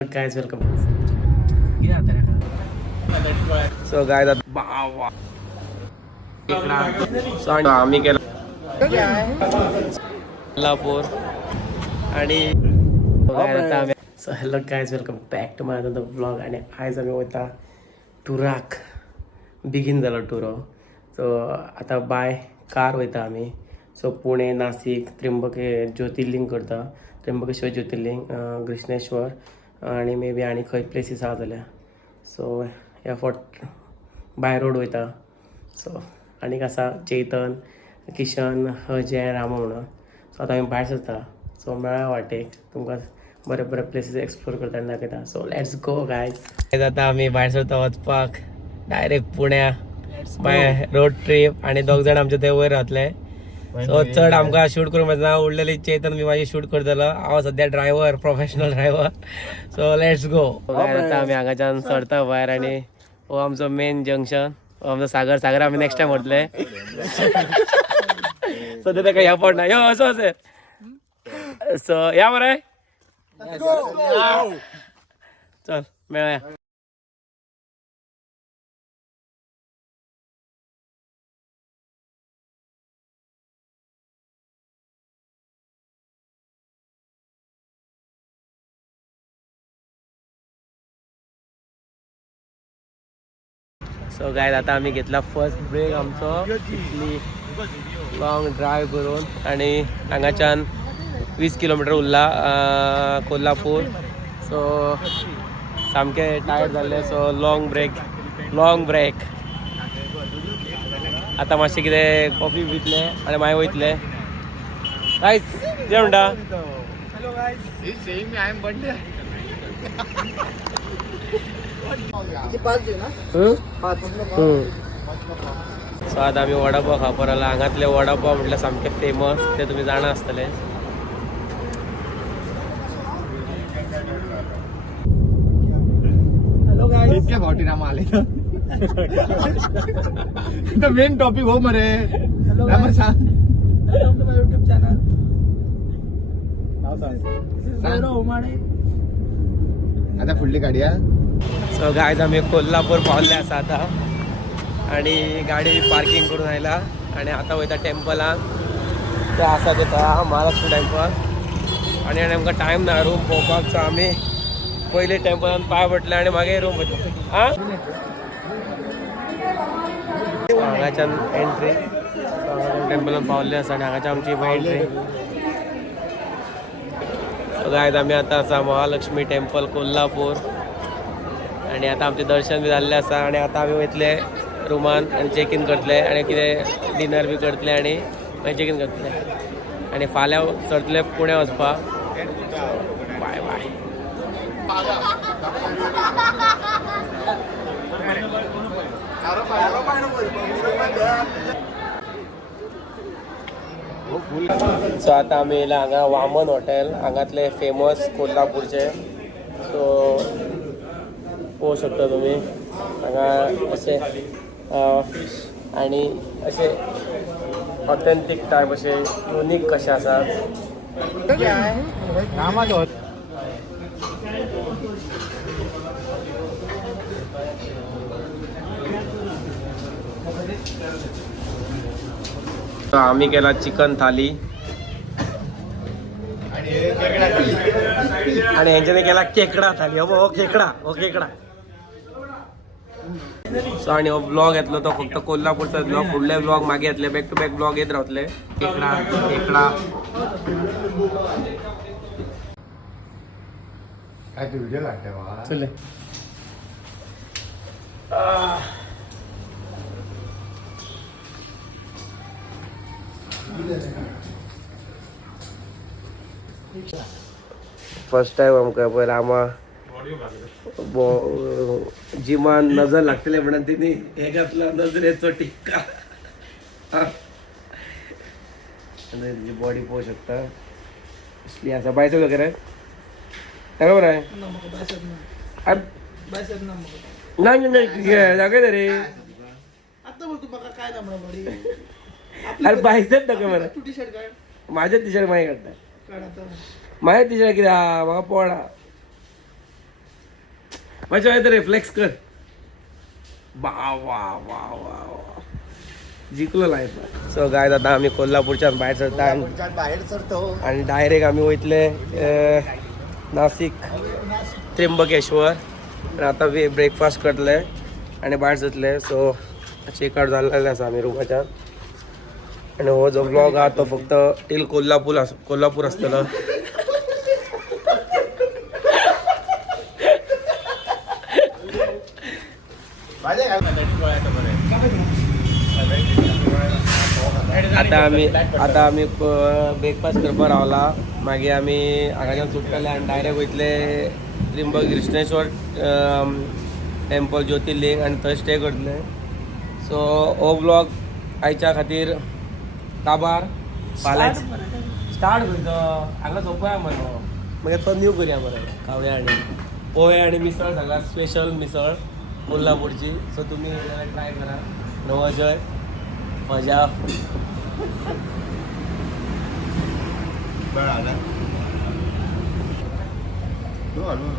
guys, welcome. So guys, so आम्ही केला कोल्हापूर आणि so hello guys welcome back to my another blog. आणि आज आम्ही वता टुराक बेगीन जालो टुरो. सो आता बाय कार वयता आम्ही. सो पुणे, नाशिक, ज्योतिर्लिंग करता. त्र्यंबकेश्वर ज्योतिर्लिंग, कृष्णेश्वर आणि मे बी आणि खंय प्लेसीस आहा जाल्यार. सो ह्या फावट बाय रोड वयता. सो आनीक आसा चेतन, किशन, अजय, रामा म्हणून. सो आतां आमी भायर सरता. सो मेळ्या वाटेक तुमकां बरे बरे प्लेसीस एक्सप्लोर करता आनी दाखयता. So let's go guys. आतां आमी भायर सरता वचपाक डायरेक्ट पुण्या बाय रोड ट्रीप. आणि दोग जाण आमचे थंय वयर रावतले. सो चड आमकां शूट करूंक मेळना. उरलेली चेतन बी म्हाजी शूट करतलो. हांव सद्या driver, professional driver. So let's go. आतां आमी हांगाच्यान सरता भायर. आणि हो आमचो मेन जंक्शन. हो आमचो सागर आमी नेक्स्ट टायम व्हरतले. सद्या ताका ह्या पडना. यो असो असे. सो या मरे चल मेळया. सो गायज आता आम्ही घेतला फर्स्ट ब्रेक आमचो इतली लॉंग ड्रायव करून. आणि हांगाच्यान 20 किलोमीटर उरला कोल्हापूर. सो सामके टायर्ड जाल्ले. So long break. आता मातशें कितें कॉफी पितले आनी मागीर वयतले. गायज कितें म्हणटा? Hello guys. सो आता आम्ही वडापाव खावपाक लागला. हांगातले वडापाव म्हटल्यार सामके फेमस, ते तुम्ही जाणा आसतले. Hello guys. इतके भावटी नाम आले तर मेन टॉपिक हो मरे. Hello guys, welcome to my YouTube channel. आता फुडली गाडी हा. सो गायज आम्ही कोल्हापूर पावले आसा आता. आणि गाडी पार्किंग करून आयला. आणि आता वयता टेम्पलान. ते आसा तेका महालक्ष्मी टेम्पल. आणि आमकां टायम ना रूम पळोवपाक. सो आमी पयलीं टेम्पलान पांय पडले आणि मागीर रूम वयतले. हांगाच्यान एंट्री. हांगाच्यान टेम्पलान पावल्ले आसा. आणि हांगाच्यान आमची एंट्री. सो गायज आमी आतां आसा महालक्ष्मी टेम्पल कोल्हापूर. आणि आता आमचे दर्शन बी जाल्लें आसा. आणि आता आमी वयतले रुमान आणि चेक इन करतले. आणि कितें डिनर बी करतले आणि मागीर चेक इन करतले. आणि फाल्यां सरतले पुणे वचपाक. Bye bye. सो आता आमी येयला हांगा वामन हॉटेल. हांगातले फेमस कोल्हापूरचे. सो पळोवंक शकता तुमी हांगा अशे आणि अशे ऑथेंटीक टायप अशे युनीक कशे आसा. आम्ही केला चिकन थाली. आणि ह्यांच्याने केला खेकडा थाली. हो खेकडा. सो आणि हो ब्लॉग येतलो तो फक्त कोल्हापूरचा ब्लॉग. फुडले ब्लॉग मागे येतले. बॅक टू बॅक ब्लॉग येत रावतले. खेकडा काय तू व्हिडिओ काढते चले. फर्स्ट टाइम आमकां पळय रामा जिमान नजर लागतले म्हणून तिने हे घातला नजरेचो टिक्का. तिची बॉडी पळोवंक शकता कसली आसा. बायसेप वगैरे बरोबर आहे. नाही दाखय रे. अरे बायसेप दाखय बरं. माझ्या टी शर्ट मागे काढता. माझ्या टी शर्ट किती हा म्हाका पडा. माझ्या वेळेत रिफ्लेक्स कर. वा वा वा वा वा जिंकलो लाईफ. सो गाय आता आम्ही कोल्हापूरच्या बाहेर चढता बाहेर चढतो आणि डायरेक्ट आम्ही वयतले नाशिक त्र्यंबकेश्वर. आणि आता ब्रेकफास्ट करतले आणि भायर जातले. सो चेकआउट जाल्लेले आसा आमी रुमाच्यान. आणि हो जो ब्लॉग हा तो फक्त टील कोल्हापूर आसतलो. आता आमी ब्रेकफास्ट करपा रावला. मागीर आमी हांगाच्यान सुट्टले आनी डायरेक्ट वयतले त्र्यंबक कृष्णेश्वर टेम्पल ज्योतिर्लिंग आनी थंय स्टे करतले. सो हो ब्लॉग आयच्या खातीर काबार. फाल्यां स्टार्ट करतो हांगा सोंपया मरो. मागीर तो न्यू करया मरे. खावया आनी पोहे आनी मिसळ सगळ्यात स्पेशल मिसळ कोल्हापूरची. सो तुमी ट्राय करा. नवजय मजा. बरं आला. तू हलवून